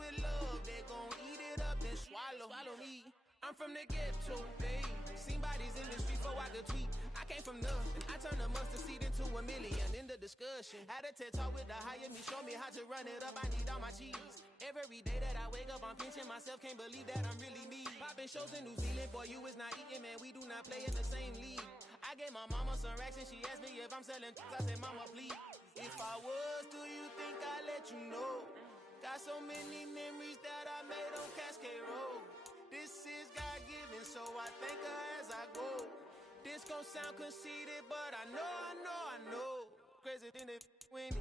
with love, they gon' eat it up and swallow me. I'm from the ghetto, babe. Seen bodies in the streets before I could tweet. I came from nothing. I turned a mustard seed into $1 million. In the discussion, had a TED talk with the hire me, show me how to run it up. I need all my cheese. Every day that I wake up, I'm pinching myself. Can't believe that I'm really me. Popping shows in New Zealand, boy, you is not eating, man. We do not play in the same league. I gave my mama some racks and she asked me if I'm selling. I said, mama, please. If I was, do you think I'd let you know? Got so many memories that I made on Cascade Road. This is God-given, so I thank her as I go. This gon' sound conceited, but I know. Crazy thing that with me.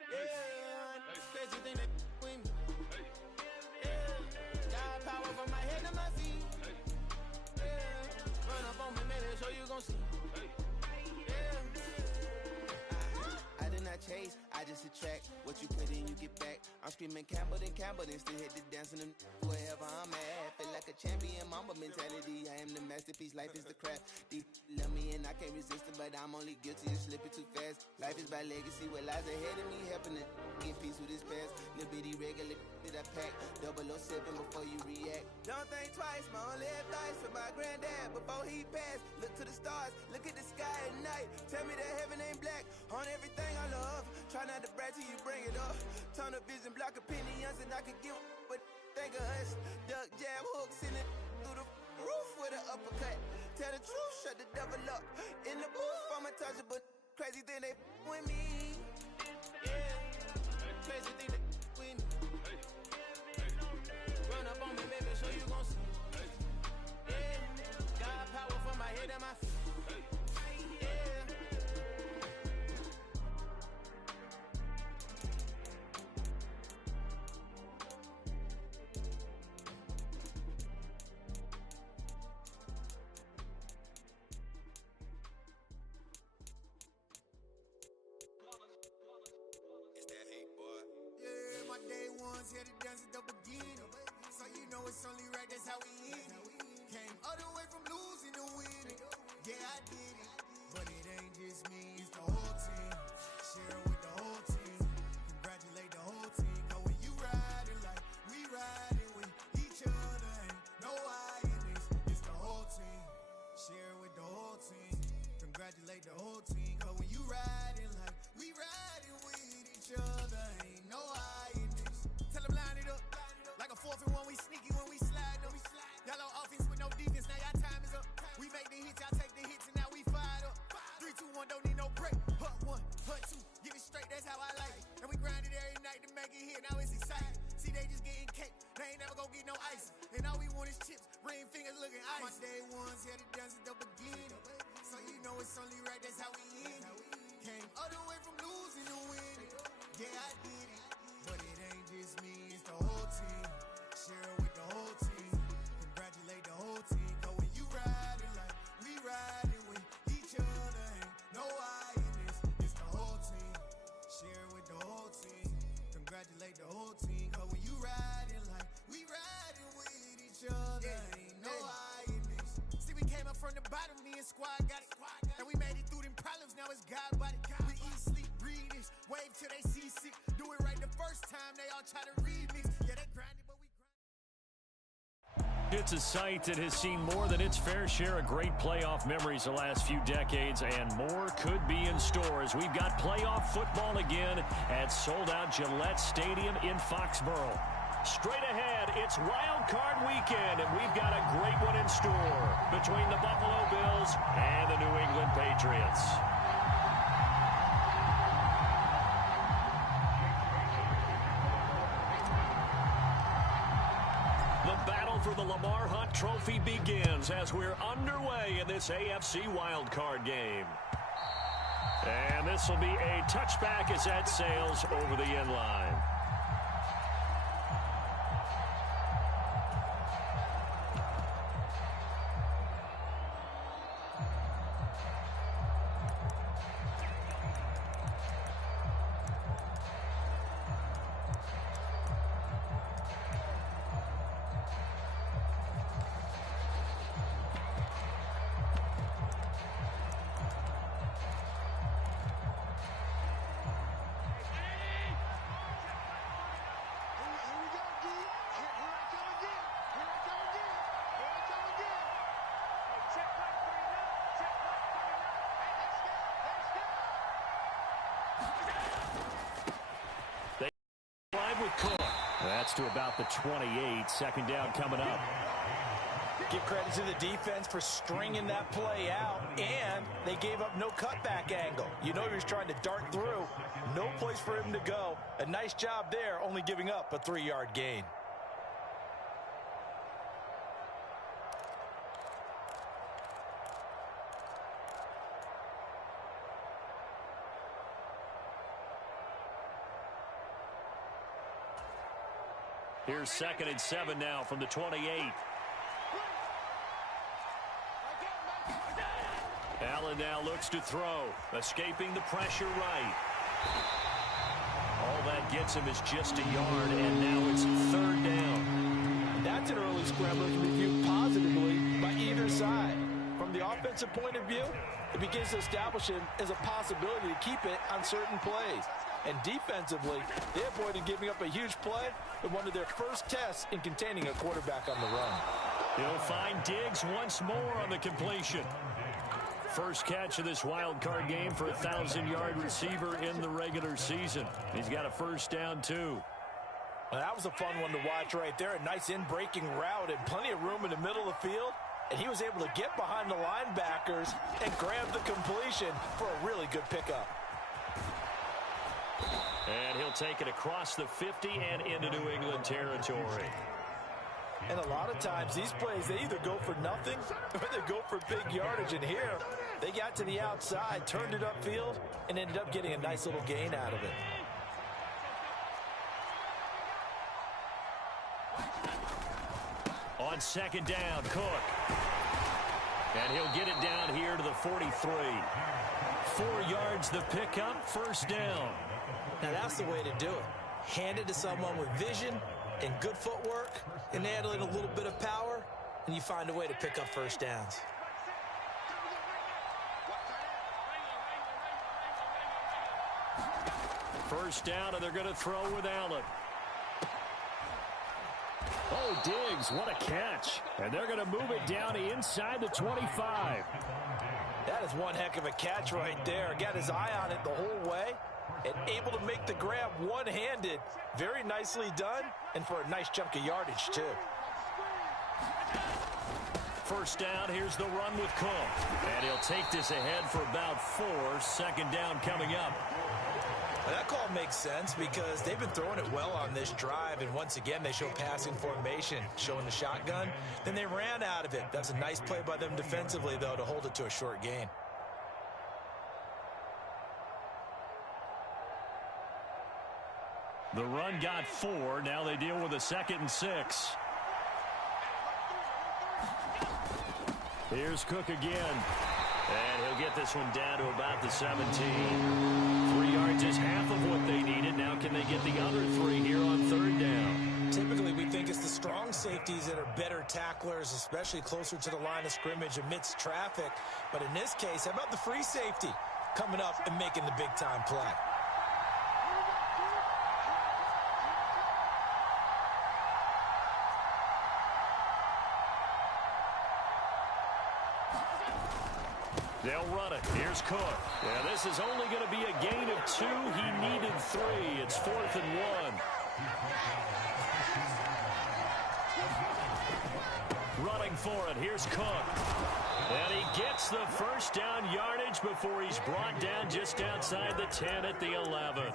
Yeah, crazy thing that with me. Yeah, got power from my head to my feet. Yeah, run up on me, baby, so you gon' see. I did not chase, I just attract. What you put in, you get back. I'm screaming Campbell, then still hit the dance and wherever I'm at. Feel like a champion, mamba mentality. I am the masterpiece, life is the craft. Deep love me and I can't resist it, but I'm only guilty of slipping too fast. Life is by legacy, what lies ahead of me, helping to get peace with this past. Little bitty regular that I pack, 007 before you react. Don't think twice, my only advice for my granddad before he passed. Look to the stars, look at the sky at night. Tell me that heaven ain't black on everything I love. Try not to brag till you bring it up. Turn up vision, block opinions, and I could give but think of us. Duck, jab, hooks in it through the roof with an uppercut. Tell the truth, shut the devil up. In the booth, I'm untouchable. Crazy thing they with me. Yeah, crazy thing they with me. Run up on me, baby, so you gon' see. Yeah, got power from my head and my feet. Here to dance at the beginning, so you know it's only right, that's how we end it. Came all the way from losing to winning, yeah I did it, but it ain't just me, it's the whole team. Share it with the whole team, congratulate the whole team. Cause when you riding like we riding with each other, ain't no I in this, it's the whole team. Share it with the whole team, congratulate the whole team. Cause when you riding like we riding with each other, ain't no I in this. Tell them line it up, like a 4th and 1, we sneaky when we slide them. Y'all on offense with no defense, now y'all time is up. We make the hits, y'all take the hits, and now we fired up. 3, 2, 1, don't need no break. Hut 1, hut 2, give it straight, that's how I like it. And we grind it every night to make it here, now it's exciting. See, they just getting cake, they ain't never gonna get no ice. And all we want is chips, ring fingers looking ice. My day ones here to dance at the beginning, so you know it's only right, that's how we end it. Came all the way from losing to winning, yeah I did it. But it ain't just me, it's the whole team. Share it with the whole team. Congratulate the whole team. Cause when you riding like we riding with each other, ain't no I in this, it's the whole team. Share it with the whole team. Congratulate the whole team. Cause when you riding like we riding with each other, ain't no I in this. See, we came up from the bottom, me and squad got it. And we made it through them problems, now it's God body. We eat, sleep, breathe this, wave till they see sick. Do it right the first time, they all try to remix. Yeah, they grind it, but we grind. It's a site that has seen more than its fair share of great playoff memories the last few decades, and more could be in store as we've got playoff football again at sold-out Gillette Stadium in Foxborough. Straight ahead, it's Wild Card Weekend, and we've got a great one in store between the Buffalo Bills and the New England Patriots. The battle for the Lamar Hunt Trophy begins as we're underway in this AFC Wild Card game. And this will be a touchback as that sails over the end line. That's to about the 28. Second down coming up. Give credit to the defense for stringing that play out, and they gave up no cutback angle. You know he was trying to dart through. No place for him to go. A nice job there, only giving up a 3-yard gain. Here's 2nd and 7 now from the 28. Allen now looks to throw, escaping the pressure right. All that gets him is just a yard, and now it's 3rd down. That's an early scrambler to be viewed positively by either side. From the offensive point of view, it begins to establish him as a possibility to keep it on certain plays. And defensively, they avoided giving up a huge play with one of their first tests in containing a quarterback on the run. He'll find Diggs once more on the completion. First catch of this wild card game for a 1,000-yard receiver in the regular season. He's got a first down, too. Well, that was a fun one to watch right there. A nice in-breaking route and plenty of room in the middle of the field. And he was able to get behind the linebackers and grab the completion for a really good pickup. And he'll take it across the 50 and into New England territory. And a lot of times these plays, they either go for nothing or they go for big yardage. And here, they got to the outside, turned it upfield, and ended up getting a nice little gain out of it. On 2nd down, Cook. And he'll get it down here to the 43. 4 yards the pickup, first down. Now that's the way to do it. Hand it to someone with vision and good footwork, and add in a little bit of power, and you find a way to pick up first downs. First down, and they're going to throw with Allen. Oh, Diggs, what a catch. And they're going to move it down inside the 25. That is one heck of a catch right there. Got his eye on it the whole way and able to make the grab one-handed. Very nicely done, and for a nice chunk of yardage, too. First down, here's the run with Cook. And he'll take this ahead for about 4. Second down coming up. Well, that call makes sense because they've been throwing it well on this drive, and once again they show passing formation, showing the shotgun. Then they ran out of it. That's a nice play by them defensively, though, to hold it to a short gain. The run got 4. Now they deal with a 2nd and 6. Here's Cook again. And he'll get this one down to about the 17. 3 yards is half of what they needed. Now can they get the other 3 here on 3rd down? Typically, we think it's the strong safeties that are better tacklers, especially closer to the line of scrimmage amidst traffic. But in this case, how about the free safety coming up and making the big-time play? They'll run it. Here's Cook. Yeah, this is only going to be a gain of 2. He needed 3. It's 4th and 1. Running for it. Here's Cook. And he gets the first down yardage before he's brought down just outside the 10 at the 11.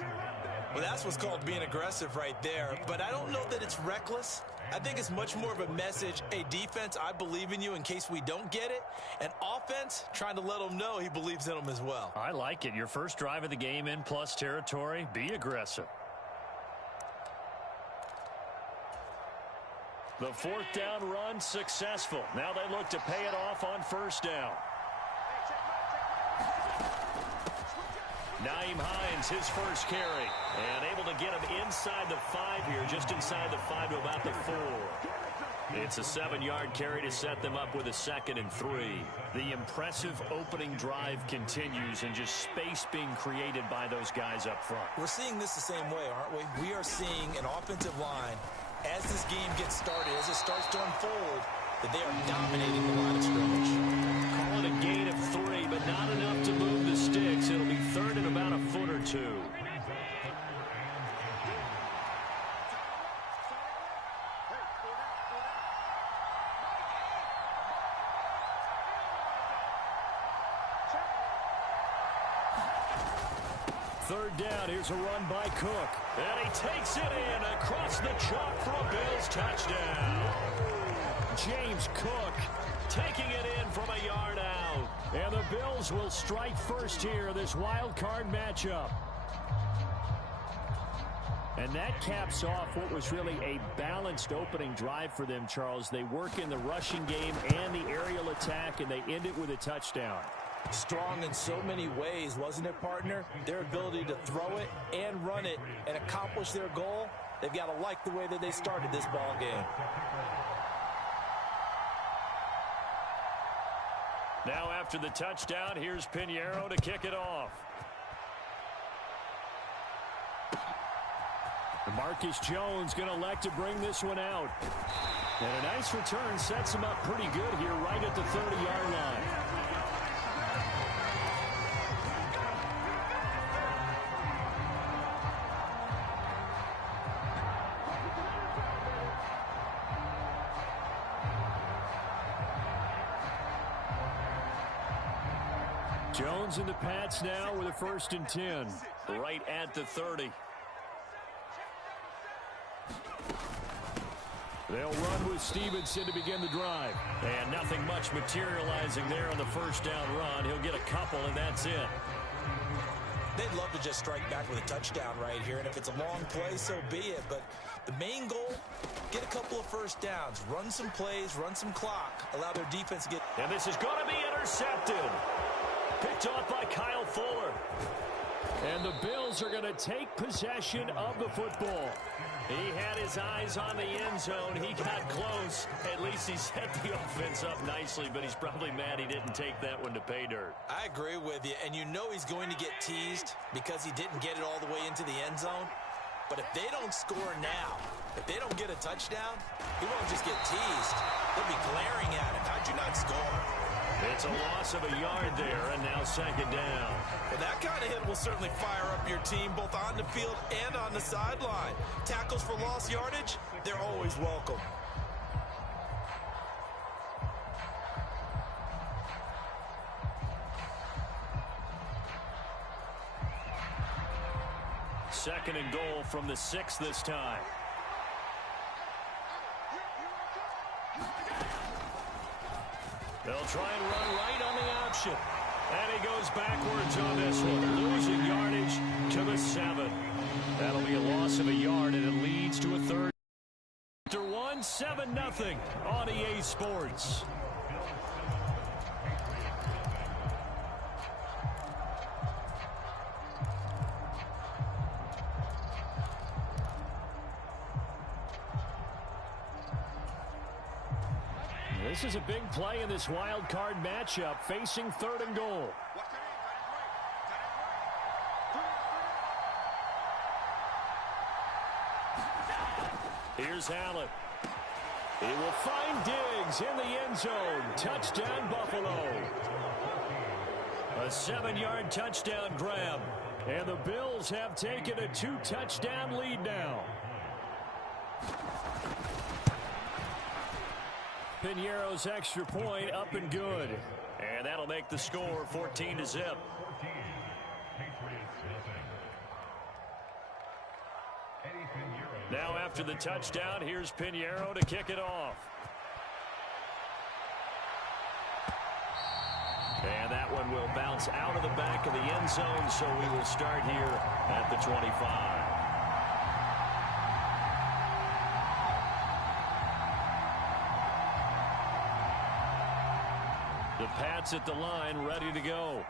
Well, that's what's called being aggressive right there. But I don't know that it's reckless. I think it's much more of a message. Hey, defense, I believe in you in case we don't get it. And offense, trying to let him know he believes in them as well. I like it. Your first drive of the game in plus territory. Be aggressive. The 4th down run successful. Now they look to pay it off on first down. Nyheim Hines, his first carry. And able to get him inside the 5 here, just inside the 5 to about the 4. It's a 7-yard carry to set them up with a 2nd and 3. The impressive opening drive continues and just space being created by those guys up front. We're seeing this the same way, aren't we? We are seeing an offensive line, as this game gets started, as it starts to unfold, that they are dominating the line of scrimmage. Call it a gain of 3, but not enough to move the sticks. It'll be 3rd and about a foot or 2. third down. Here's a run by Cook. And he takes it in across the chalk for a Bills touchdown. James Cook taking it in from a yard out. And the Bills will strike first here, this wild card matchup. And that caps off what was really a balanced opening drive for them, Charles. They work in the rushing game and the aerial attack, and they end it with a touchdown. Strong in so many ways, wasn't it, partner? Their ability to throw it and run it and accomplish their goal, they've got to like the way that they started this ball game. Now after the touchdown, here's Pinheiro to kick it off. Marcus Jones going to elect to bring this one out. And a nice return sets him up pretty good here right at the 30-yard line. Jones and the Pats now with a 1st and 10. Right at the 30. They'll run with Stevenson to begin the drive. And nothing much materializing there on the first down run. He'll get a couple, and that's it. They'd love to just strike back with a touchdown right here, and if it's a long play, so be it. But the main goal, get a couple of first downs, run some plays, run some clock, allow their defense to get... And this is going to be intercepted. Picked off by Kyle Fuller. And the Bills are going to take possession of the football. He had his eyes on the end zone. He got close. At least he set the offense up nicely, but he's probably mad he didn't take that one to pay dirt. I agree with you, and you know he's going to get teased because he didn't get it all the way into the end zone. But if they don't score now, if they don't get a touchdown, he won't just get teased. They'll be glaring at him. How'd you not score? It's a loss of a yard there, and now 2nd down. Well, that kind of hit will certainly fire up your team, both on the field and on the sideline. Tackles for lost yardage, they're always welcome. Second and goal from the 6 this time. They'll try and run right on the option. And he goes backwards on this one, losing yardage to the 7. That'll be a loss of a yard, and it leads to a 3rd. After 1, 7-0 on EA Sports. This is a big play in this wild card matchup, facing 3rd and goal. Here's Allen. He will find Diggs in the end zone. Touchdown, Buffalo. A 7-yard touchdown grab. And the Bills have taken a 2-touchdown lead now. Pinheiro's extra point up and good. And that'll make the score 14-0. Now after the touchdown, here's Pinheiro to kick it off. And that one will bounce out of the back of the end zone, so we will start here at the 25. The Pats at the line, ready to go.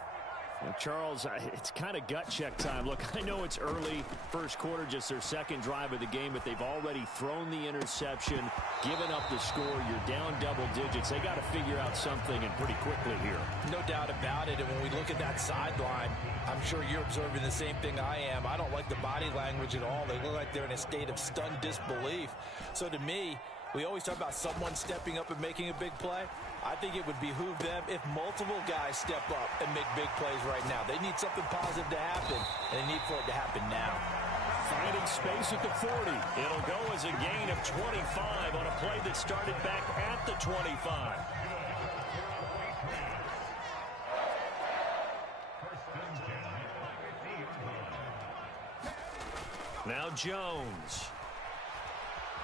And Charles, it's kind of gut check time. Look, I know it's early, first quarter, just their 2nd drive of the game, but they've already thrown the interception, given up the score. You're down double digits. They got to figure out something, and pretty quickly here. No doubt about it. And when we look at that sideline, I'm sure you're observing the same thing I am. I don't like the body language at all. They look like they're in a state of stunned disbelief. So to me, we always talk about someone stepping up and making a big play. I think it would behoove them if multiple guys step up and make big plays right now. They need something positive to happen, and they need for it to happen now. Finding space at the 40. It'll go as a gain of 25 on a play that started back at the 25. Now Jones.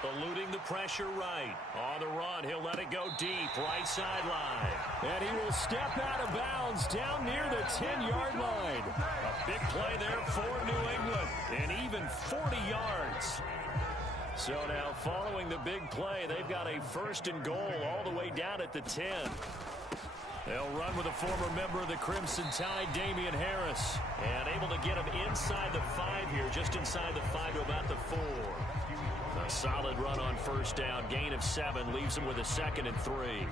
Eluding the pressure right. On the run, he'll let it go deep, right sideline. And he will step out of bounds down near the 10-yard line. A big play there for New England, and even 40 yards. So now following the big play, they've got a first and goal all the way down at the 10. They'll run with a former member of the Crimson Tide, Damian Harris. And able to get him inside the 5 here, just inside the 5 to about the 4. A solid run on first down. Gain of 7 leaves him with a 2nd and 3.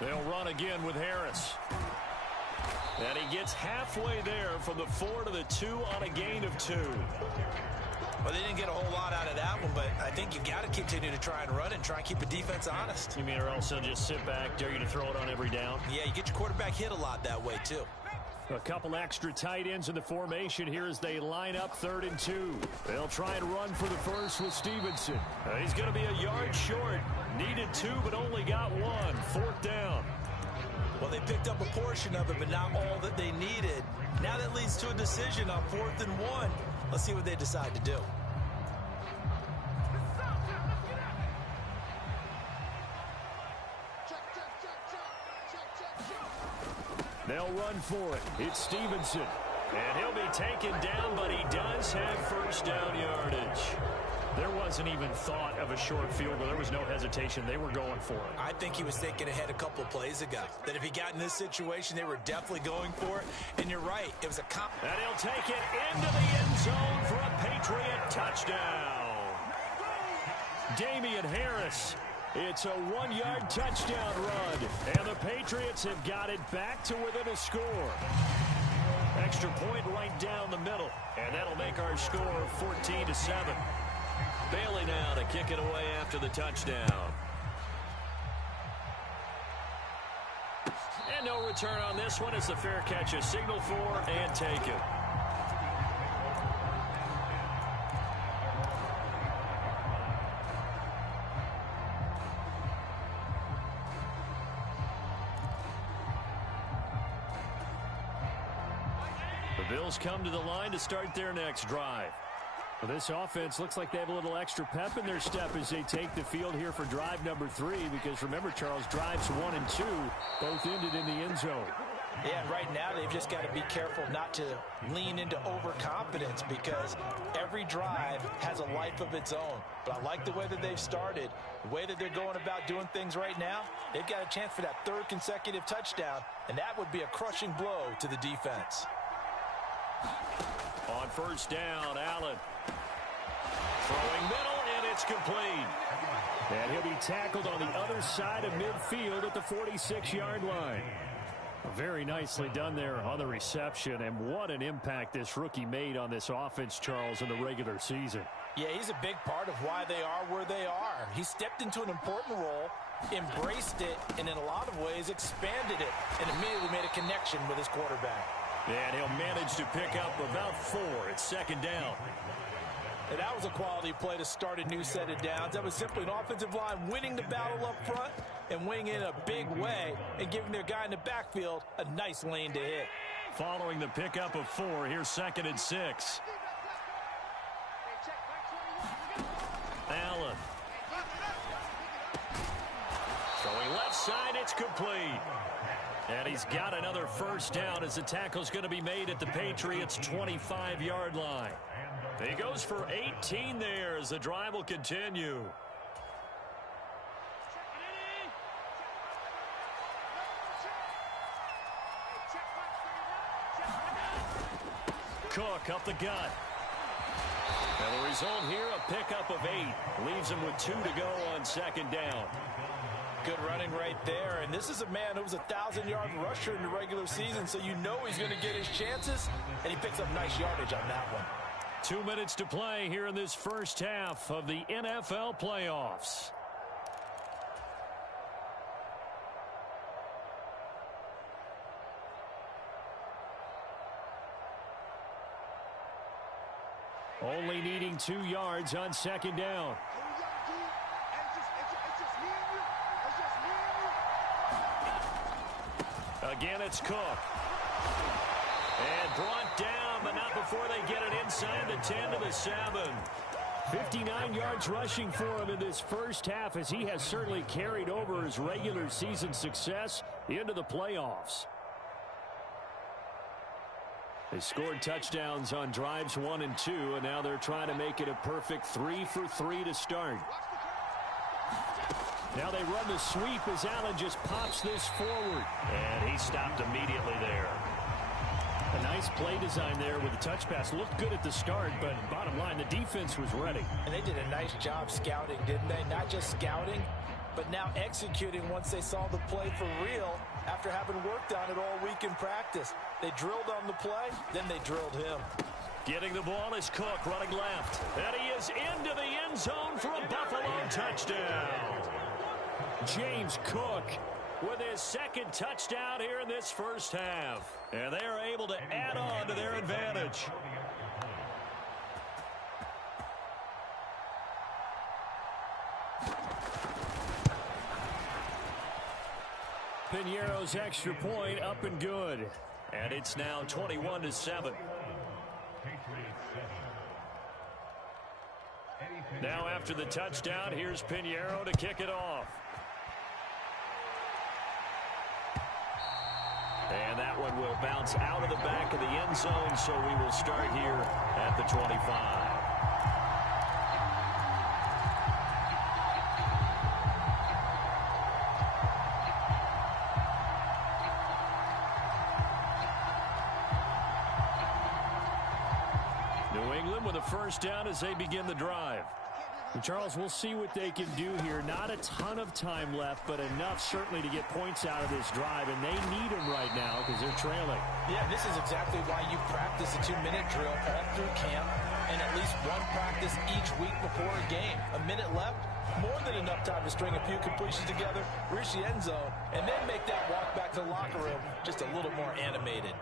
They'll run again with Harris. And he gets halfway there from the 4 to the 2 on a gain of 2. Well, they didn't get a whole lot out of that one, but I think you got to continue to try and run and try and keep the defense honest. You mean, or else they'll just sit back, dare you to throw it on every down? Yeah, you get your quarterback hit a lot that way, too. A couple extra tight ends in the formation here as they line up 3rd and 2. They'll try and run for the first with Stevenson. He's going to be a yard short. Needed 2, but only got 1. 4th down. Well, they picked up a portion of it, but not all that they needed. Now that leads to a decision on 4th and 1. Let's see what they decide to do. They'll run for it. It's Stevenson. And he'll be taken down, but he does have first down yardage. There wasn't even thought of a short field goal. There was no hesitation. They were going for it. I think he was thinking ahead a couple of plays ago. That if he got in this situation, they were definitely going for it. And you're right. It was a And he'll take it into the end zone for a Patriot touchdown. Damian Harris. It's a 1-yard touchdown run. And the Patriots have got it back to within a score. Extra point right down the middle. And that'll make our score 14-7. Bailey now to kick it away after the touchdown. And no return on this one. It's the fair catch, a signal for and take it. The Bills come to the line to start their next drive. Well, this offense looks like they have a little extra pep in their step as they take the field here for drive number 3, because remember, Charles, drives 1 and 2 both ended in the end zone. Yeah, and right now they've just got to be careful not to lean into overconfidence, because every drive has a life of its own. But I like the way that they've started, the way that they're going about doing things right now. They've got a chance for that 3rd consecutive touchdown, and that would be a crushing blow to the defense. On first down, Allen. Throwing middle, and it's complete. And he'll be tackled on the other side of midfield at the 46-yard line. Very nicely done there on the reception, and what an impact this rookie made on this offense, Charles, in the regular season. Yeah, he's a big part of why they are where they are. He stepped into an important role, embraced it, and in a lot of ways expanded it, and immediately made a connection with his quarterback. And he'll manage to pick up about 4. It's 2nd down. And that was a quality play to start a new set of downs. That was simply an offensive line winning the battle up front and winning in a big way and giving their guy in the backfield a nice lane to hit. Following the pickup of 4, here's 2nd and 6. Allen. Throwing left side, it's complete. And he's got another first down as the tackle's going to be made at the Patriots' 25-yard line. He goes for 18 there as the drive will continue. Cook up the gut. And the result here, a pickup of 8. Leaves him with 2 to go on 2nd down. Good running right there. And this is a man who was a 1,000-yard rusher in the regular season, so you know he's going to get his chances, and he picks up nice yardage on that one. 2 minutes to play here in this first half of the NFL playoffs. Only needing 2 yards on 2nd down. Again, it's Cook. And brought down, but not before they get it inside the 10 to the 7. 59 yards rushing for him in this first half, as he has certainly carried over his regular season success into the playoffs. They scored touchdowns on drives 1 and 2, and now they're trying to make it a perfect 3 for 3 to start. Now they run the sweep as Allen just pops this forward. And he stopped immediately there. A nice play design there with the touch pass. Looked good at the start, but bottom line, the defense was ready. And they did a nice job scouting, didn't they? Not just scouting, but now executing once they saw the play for real after having worked on it all week in practice. They drilled on the play, then they drilled him. Getting the ball is Cook running left. And he is into the end zone for a Buffalo touchdown. James Cook with his second touchdown here in this first half. And they are able to add on to their advantage. Piñeiro's extra point up and good. And it's now 21-7. Now after the touchdown, here's Piñeiro to kick it off. And that one will bounce out of the back of the end zone, so we will start here at the 25. New England with a first down as they begin the drive. And Charles, we'll see what they can do here. Not a ton of time left, but enough certainly to get points out of this drive, and they need them right now because they're trailing. Yeah, this is exactly why you practice a 2-minute drill all through camp and at least one practice each week before a game. A minute left, more than enough time to string a few completions together, reach the end zone, and then make that walk back to the locker room just a little more animated.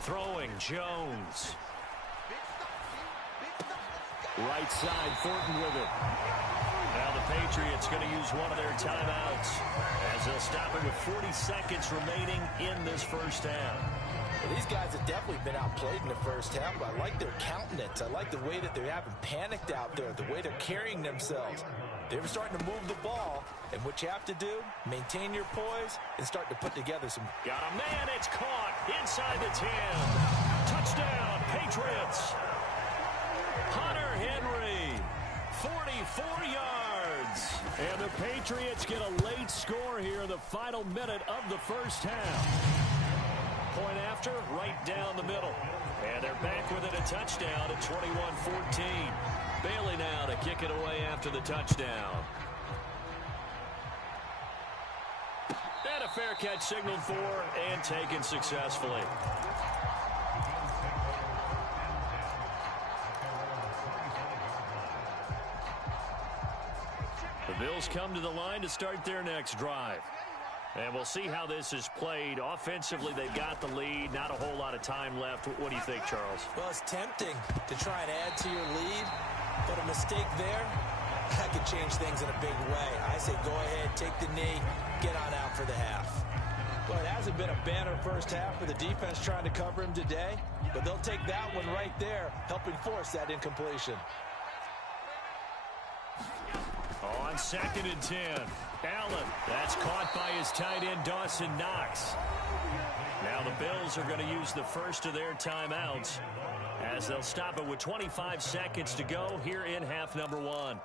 Throwing, Jones. Right side, Thornton with it. Now the Patriots going to use one of their timeouts as they'll stop it with 40 seconds remaining in this first half. Well, these guys have definitely been outplayed in the first half. I like their countenance. I like the way that they haven't panicked out there, the way they're carrying themselves. They're starting to move the ball, and what you have to do, maintain your poise and start to put together some... Got a man, it's caught inside the 10. Touchdown, Patriots. Hunter Henry, 44 yards. And the Patriots get a late score here in the final minute of the first half. Point after, right down the middle. And they're back within a touchdown at 21-14. Bailey now to kick it away after the touchdown. And a fair catch signaled for and taken successfully. The Bills come to the line to start their next drive. And we'll see how this is played. Offensively, they've got the lead. Not a whole lot of time left. What do you think, Charles? Well, it's tempting to try and add to your lead, but a mistake there, that could change things in a big way. I say go ahead, take the knee, get on out for the half. Well, it hasn't been a banner first half for the defense trying to cover him today, but they'll take that one right there, helping force that incompletion. On 2nd and 10. Allen, that's caught by his tight end, Dawson Knox. Now the Bills are going to use the first of their timeouts as they'll stop it with 25 seconds to go here in half number 1.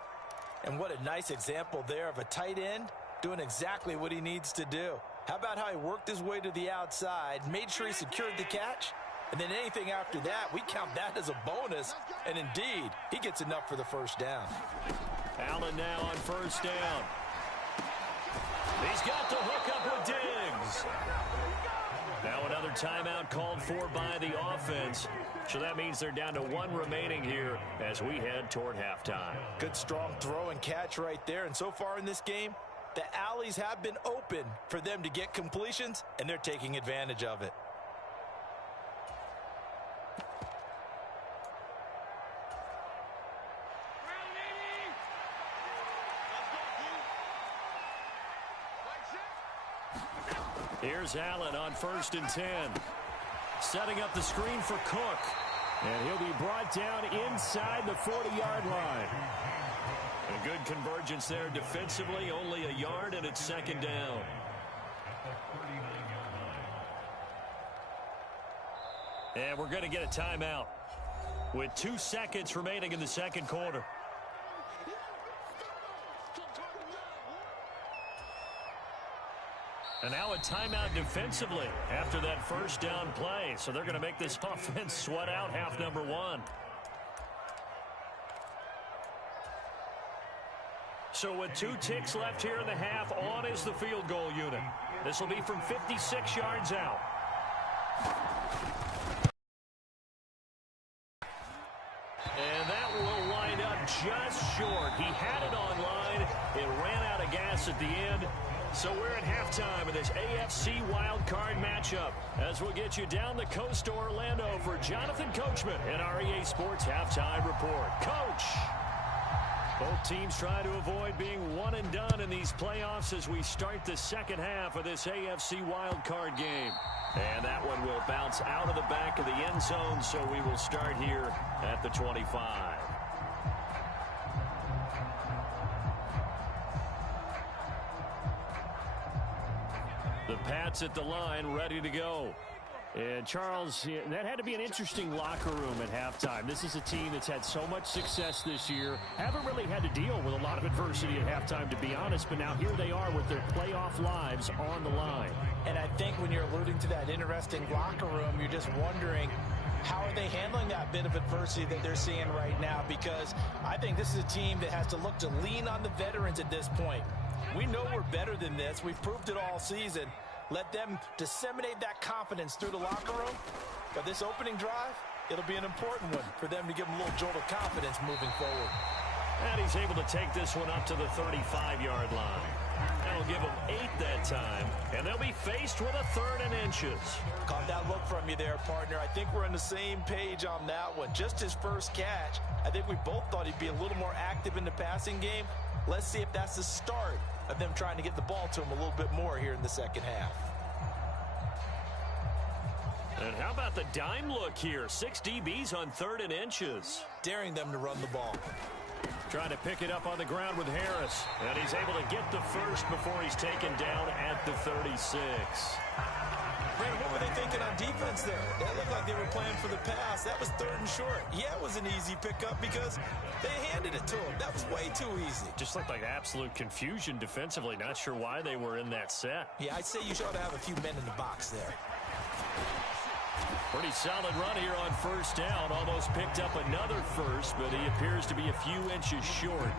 And what a nice example there of a tight end doing exactly what he needs to do. How about how he worked his way to the outside, made sure he secured the catch, and then anything after that, we count that as a bonus. And indeed, he gets enough for the first down. Allen now on first down. He's got the hook up with Diggs. Now another timeout called for by the offense. So that means they're down to 1 remaining here as we head toward halftime. Good strong throw and catch right there. And so far in this game, the alleys have been open for them to get completions, and they're taking advantage of it. Here's Allen on 1st and 10. Setting up the screen for Cook. And he'll be brought down inside the 40-yard line. A good convergence there defensively. Only a yard, and it's 2nd down. And we're going to get a timeout with 2 seconds remaining in the 2nd quarter. And now a timeout defensively after that 1st down play. So they're going to make this offense sweat out half number 1. So with 2 ticks left here in the half, on is the field goal unit. This will be from 56 yards out. And that will wind up just short. He had it on line. It ran out of gas at the end. So we're at halftime of this AFC wildcard matchup as we'll get you down the coast to Orlando for Jonathan Coachman in our EA Sports Halftime Report. Coach! Both teams try to avoid being one and done in these playoffs as we start the 2nd half of this AFC wildcard game. And that one will bounce out of the back of the end zone, so we will start here at the 25. The Pats at the line, ready to go. And Charles, that had to be an interesting locker room at halftime. This is a team that's had so much success this year. Haven't really had to deal with a lot of adversity at halftime, to be honest. But now here they are with their playoff lives on the line. And I think when you're alluding to that interesting locker room, you're just wondering, how are they handling that bit of adversity that they're seeing right now? Because I think this is a team that has to look to lean on the veterans at this point. We know we're better than this. We've proved it all season. Let them disseminate that confidence through the locker room. But this opening drive, it'll be an important one for them to give them a little jolt of confidence moving forward. And he's able to take this one up to the 35-yard line. That'll give them 8 that time, and they'll be faced with a 3rd and inches. Caught that look from you there, partner. I think we're on the same page on that one. Just his first catch, I think we both thought he'd be a little more active in the passing game. Let's see if that's the start of them trying to get the ball to him a little bit more here in the 2nd half. And how about the dime look here? 6 DBs on 3rd and inches. Daring them to run the ball. Trying to pick it up on the ground with Harris. And he's able to get the first before he's taken down at the 36. Brandon, what were they thinking on defense there? That looked like they were playing for the pass. That was 3rd and short. Yeah, it was an easy pickup because they handed it to him. That was way too easy. Just looked like absolute confusion defensively. Not sure why they were in that set. Yeah, I'd say you should have a few men in the box there. Pretty solid run here on 1st down. Almost picked up another first, but he appears to be a few inches short.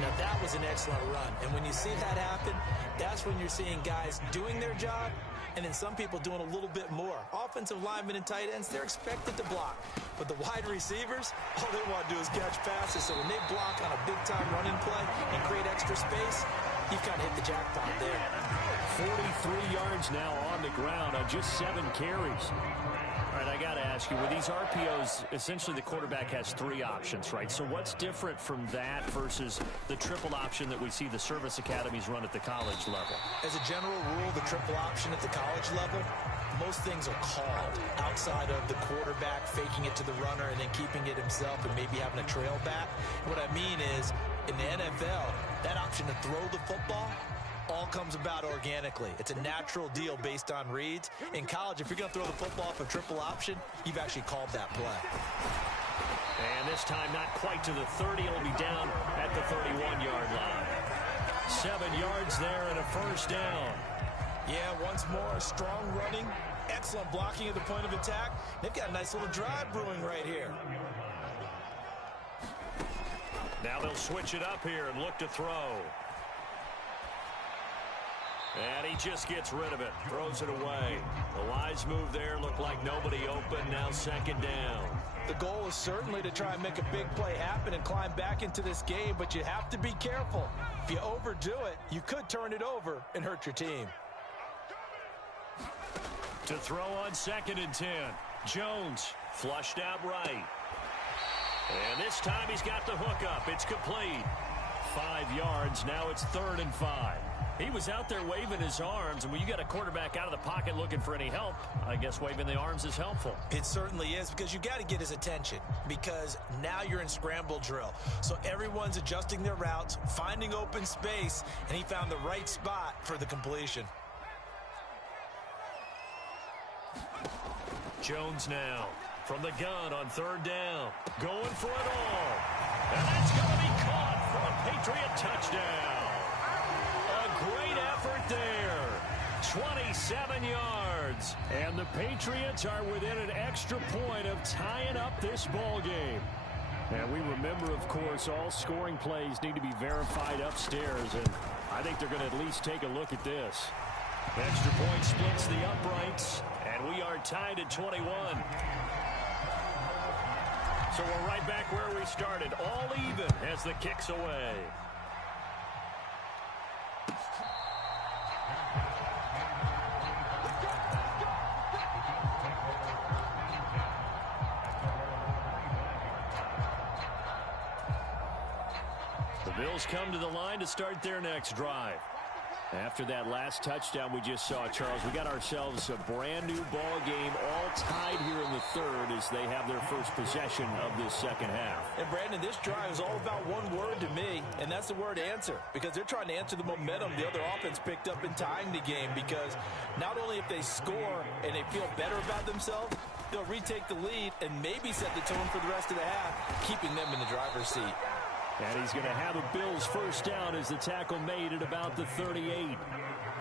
Now, that was an excellent run. And when you see that happen, that's when you're seeing guys doing their job and then some people doing a little bit more. Offensive linemen and tight ends, they're expected to block. But the wide receivers, all they want to do is catch passes. So when they block on a big-time running play and create extra space, you've kind of hit the jackpot there. 43 yards now on the ground on just 7 carries. All right, I got to ask you, with these RPOs, essentially the quarterback has 3 options, right? So what's different from that versus the triple option that we see the service academies run at the college level? As a general rule, the triple option at the college level, most things are called outside of the quarterback faking it to the runner and then keeping it himself and maybe having a trail back. What I mean is, in the NFL, that option to throw the football all comes about organically. It's a natural deal based on reads. In college, if you're going to throw the football off a triple option, you've actually called that play. And this time not quite to the 30. It'll be down at the 31-yard line. 7 yards there and a first down. Yeah, once more, strong running, excellent blocking at the point of attack. They've got a nice little drive brewing right here. Now they'll switch it up here and look to throw. And he just gets rid of it, throws it away. The wise move there, looked like nobody open, now 2nd down. The goal is certainly to try and make a big play happen and climb back into this game, but you have to be careful. If you overdo it, you could turn it over and hurt your team. To throw on 2nd and 10. Jones flushed out right. And this time he's got the hook up. It's complete. 5 yards. Now it's 3rd and 5. He was out there waving his arms, and when you got a quarterback out of the pocket looking for any help, I guess waving the arms is helpful. It certainly is, because you got to get his attention, because now you're in scramble drill. So everyone's adjusting their routes, finding open space, and he found the right spot for the completion. Jones now from the gun on third down, going for it all. And that's going to be caught for a Patriot touchdown. A great effort there. 27 yards. And the Patriots are within an extra point of tying up this ball game. And we remember, of course, all scoring plays need to be verified upstairs. And I think they're going to at least take a look at this. Extra point splits the uprights. And we are tied at 21. So we're right back where we started. All even as the kick's away. The Bills come to the line to start their next drive. After that last touchdown we just saw, Charles, we got ourselves a brand new ball game, all tied here in the third as they have their first possession of this second half. And Brandon, this drive is all about one word to me, and that's the word answer, because they're trying to answer the momentum the other offense picked up in tying the game, because not only if they score and they feel better about themselves, they'll retake the lead and maybe set the tone for the rest of the half, keeping them in the driver's seat. And he's going to have a Bills first down as the tackle made at about the 38.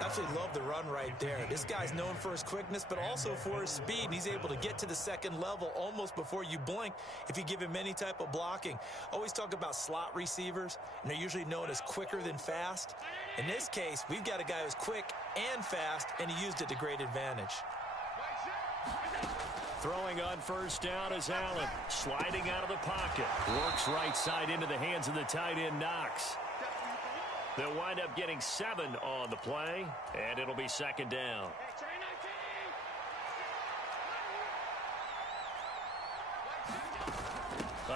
Absolutely love the run right there. This guy's known for his quickness, but also for his speed. He's able to get to the second level almost before you blink if you give him any type of blocking. Always talk about slot receivers, and they're usually known as quicker than fast. In this case, we've got a guy who's quick and fast, and he used it to great advantage. Throwing on first down is Allen. Sliding out of the pocket. Works right side into the hands of the tight end, Knox. They'll wind up getting 7 on the play, and it'll be second down.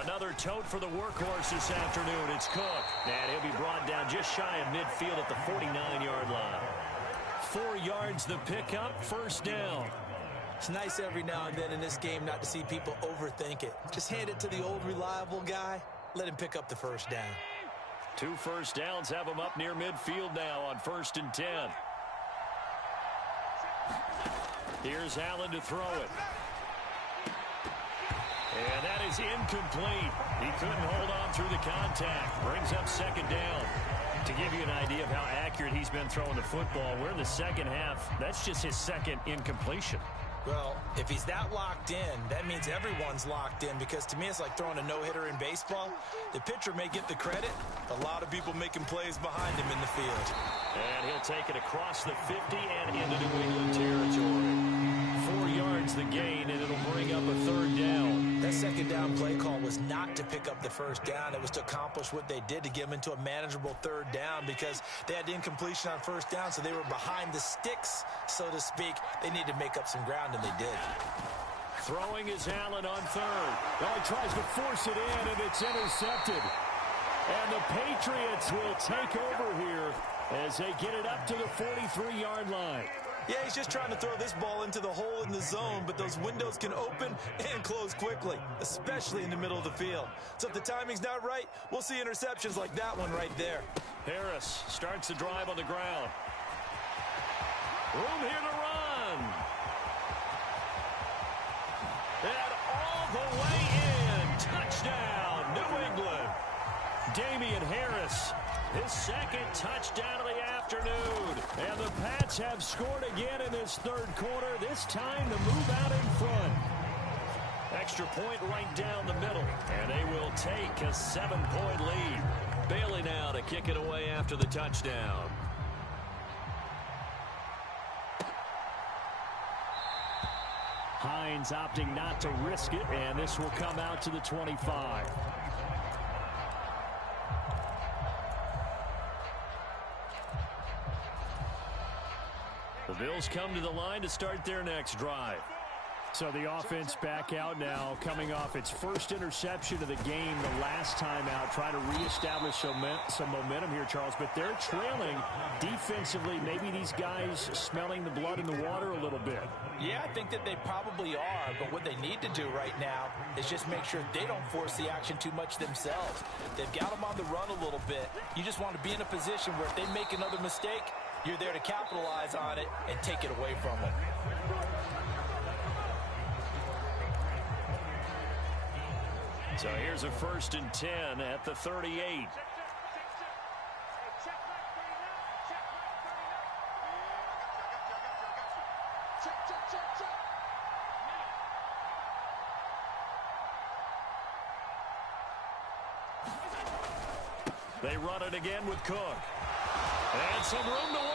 Another tote for the workhorse this afternoon. It's Cook. And he'll be brought down just shy of midfield at the 49-yard line. 4 yards the pickup, first down. It's nice every now and then in this game not to see people overthink it. Just hand it to the old reliable guy. Let him pick up the first down. 2 first downs have him up near midfield now on 1st and 10. Here's Allen to throw it. And that is incomplete. He couldn't hold on through the contact. Brings up second down. To give you an idea of how accurate he's been throwing the football, we're in the second half. That's just his second incompletion. Well, if he's that locked in, that means everyone's locked in, because to me it's like throwing a no-hitter in baseball. The pitcher may get the credit, a lot of people making plays behind him in the field. And he'll take it across the 50 and into New England territory. 4 yards the gain, and it'll bring up a third down. That second down play call was not to pick up the first down. It was to accomplish what they did, to get them into a manageable third down, because they had incompletion on first down, so they were behind the sticks, so to speak. They needed to make up some ground, and they did. Throwing is Allen on third. Well, he tries to force it in, and it's intercepted. And the Patriots will take over here as they get it up to the 43-yard line. Yeah, he's just trying to throw this ball into the hole in the zone, but those windows can open and close quickly, especially in the middle of the field. So if the timing's not right, we'll see interceptions like that one right there. Harris starts the drive on the ground. Room here to run. And all the way in. Touchdown, New England. Damian Harris, his second touchdown of the afternoon. And the Pats have scored again in this third quarter, this time to move out in front. Extra point right down the middle, and they will take a 7-point lead. Bailey now to kick it away after the touchdown. Hines opting not to risk it, and this will come out to the 25. The Bills come to the line to start their next drive. So the offense back out now, coming off its first interception of the game the last time out, trying to reestablish some momentum here, Charles. But they're trailing defensively. Maybe these guys smelling the blood in the water a little bit. Yeah, I think that they probably are. But what they need to do right now is just make sure they don't force the action too much themselves. They've got them on the run a little bit. You just want to be in a position where if they make another mistake, you're there to capitalize on it and take it away from them. So here's a 1st and 10 at the 38. They run it again with Cook. And some room to work.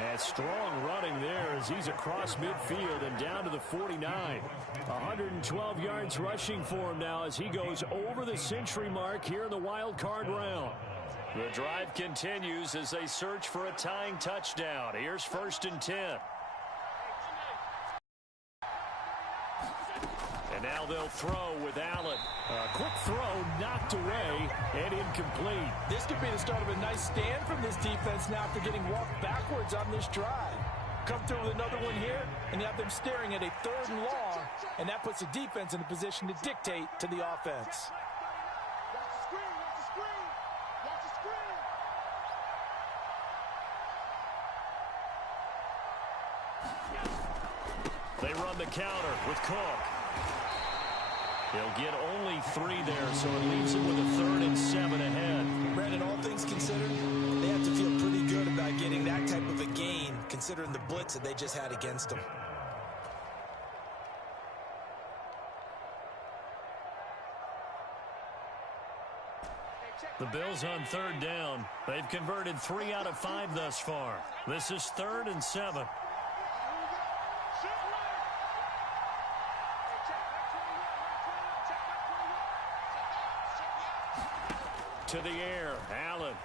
And strong running there as he's across midfield and down to the 49. 112 yards rushing for him now as he goes over the century mark here in the wild card round. The drive continues as they search for a tying touchdown. Here's 1st and 10. And now they'll throw with Allen. A quick throw knocked away and incomplete. This could be the start of a nice stand from this defense now after getting walked backwards on this drive. Come through with another one here, and you have them staring at a 3rd and long, and that puts the defense in a position to dictate to the offense. They run the counter with Cook. He'll get only 3 there, so it leaves him with a 3rd and 7 ahead. Brandon, all things considered, they have to feel pretty good about getting that type of a gain, considering the blitz that they just had against them. The Bills on 3rd down. They've converted 3 out of 5 thus far. This is 3rd and 7. To the air, Allen.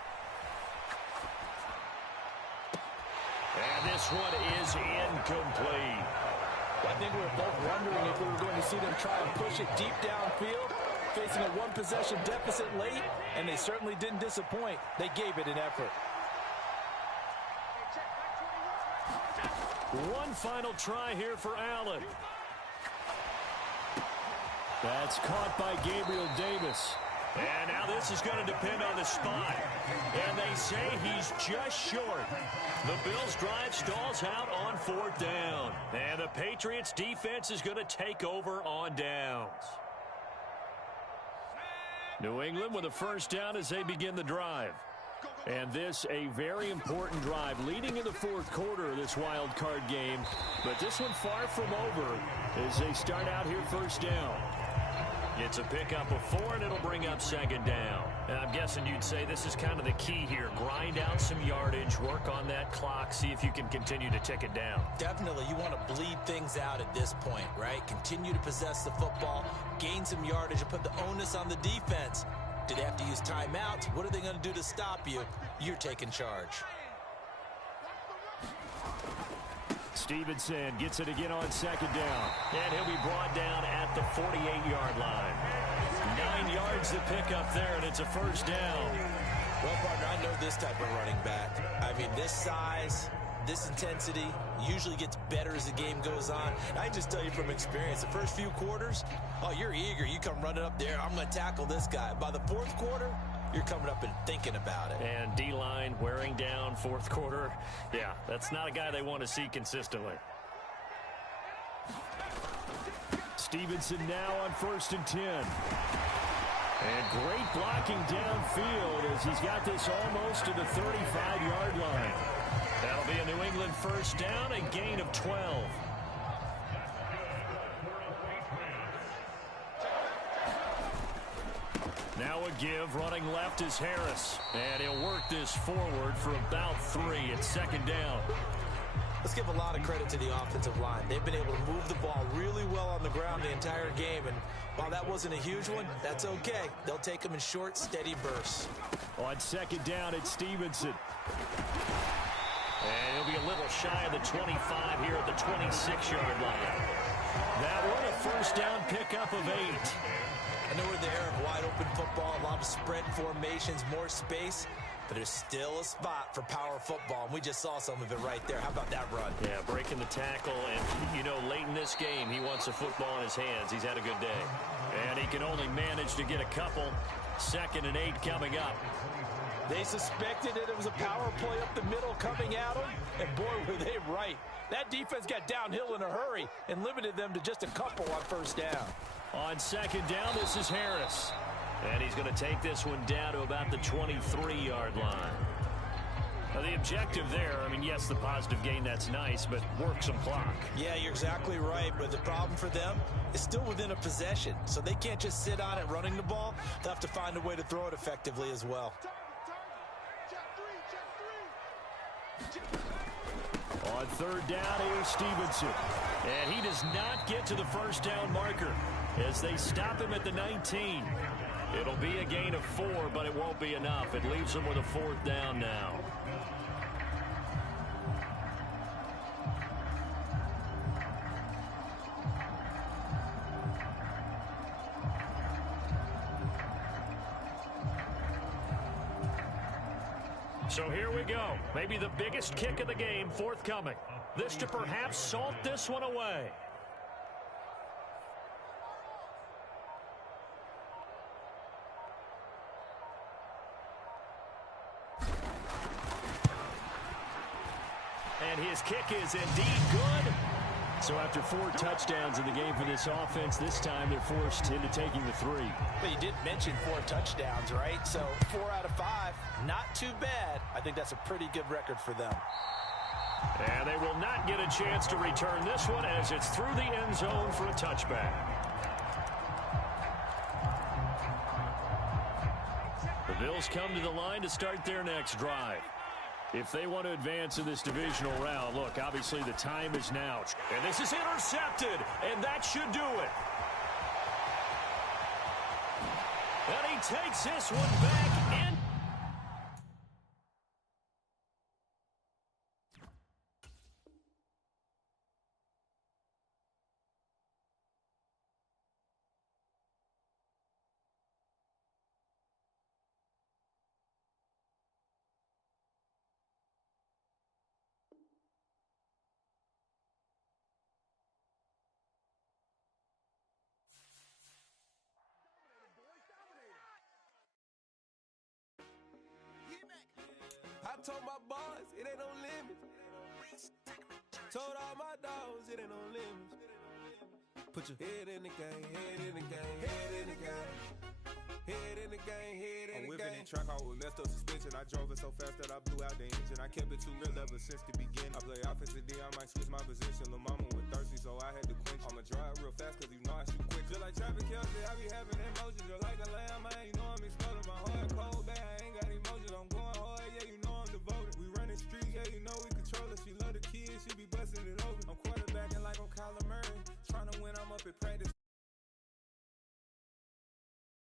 And this one is incomplete. I think we were both wondering if we were going to see them try and push it deep downfield, facing a 1-possession deficit late, and they certainly didn't disappoint. They gave it an effort. One final try here for Allen. That's caught by Gabriel Davis. And now this is going to depend on the spot. And they say he's just short. The Bills' drive stalls out on 4th down. And the Patriots' defense is going to take over on downs. New England with a 1st down as they begin the drive. And this a very important drive leading in the 4th quarter of this wild card game. But this one far from over as they start out here 1st down. It's a pickup of 4, and it'll bring up 2nd down. And I'm guessing you'd say this is kind of the key here. Grind out some yardage, work on that clock, see if you can continue to tick it down. Definitely, you want to bleed things out at this point, right? Continue to possess the football, gain some yardage, and put the onus on the defense. Do they have to use timeouts? What are they going to do to stop you? You're taking charge. Stevenson gets it again on 2nd down. And he'll be brought down at the 48-yard line. 9 yards to pick up there, and it's a 1st down. Well, partner, I know this type of running back. I mean, this size, this intensity usually gets better as the game goes on. And I just tell you from experience, the first few quarters, oh, you're eager. You come running up there, I'm going to tackle this guy. By the 4th quarter, you're coming up and thinking about it. And D-line wearing down 4th quarter. Yeah, that's not a guy they want to see consistently. Stevenson now on 1st and 10. And great blocking downfield as he's got this almost to the 35-yard line. That'll be a New England 1st down, a gain of 12. Now a give, running left is Harris. And he'll work this forward for about 3 at 2nd down. Let's give a lot of credit to the offensive line. They've been able to move the ball really well on the ground the entire game. And while that wasn't a huge one, that's okay. They'll take them in short, steady bursts. On 2nd down, it's Stevenson. And he'll be a little shy of the 25 here at the 26-yard line. That one a first down pickup of 8. I know we're in the era of wide-open football, a lot of spread formations, more space, but there's still a spot for power football, and we just saw some of it right there. How about that run? Yeah, breaking the tackle, and, you know, late in this game, he wants the football in his hands. He's had a good day. And he can only manage to get a couple. 2nd and 8 coming up. They suspected it was a power play up the middle coming at them, and boy, were they right. That defense got downhill in a hurry and limited them to just a couple on first down. On 2nd down, this is Harris. And he's going to take this one down to about the 23-yard line. Now, the objective there, I mean, yes, the positive gain, that's nice, but work some clock. Yeah, you're exactly right, but the problem for them is still within a possession, so they can't just sit on it running the ball. They'll have to find a way to throw it effectively as well. On 3rd down, here's Stevenson. And he does not get to the first down marker as they stop him at the 19. It'll be a gain of 4, but it won't be enough. It leaves them with a 4th down now. So here we go. Maybe the biggest kick of the game forthcoming. This to perhaps salt this one away. And his kick is indeed good. So after 4 touchdowns in the game for this offense, this time they're forced into taking the 3. But you did mention 4 touchdowns, right? So 4 out of 5, not too bad. I think that's a pretty good record for them. And they will not get a chance to return this one as it's through the end zone for a touchback. The Bills come to the line to start their next drive. If they want to advance in this divisional round, look, obviously the time is now. And this is intercepted, and that should do it. And he takes this one back in. I told my boys, it ain't no limit. Told all my dogs, it ain't no limit. Put your head in the game, head in the game, head in the game. Head in the game, head in the game. I'm whipping in track, I was messed up suspension. I drove it so fast that I blew out the engine. I kept it too real ever since the beginning. I play offensive D, I might switch my position. Lil' mama was thirsty, so I had to quench. I'ma drive real fast, cause you know I shoot quick. Just like traffic Kelsey, I be having emotions. Just like a lamb, I ain't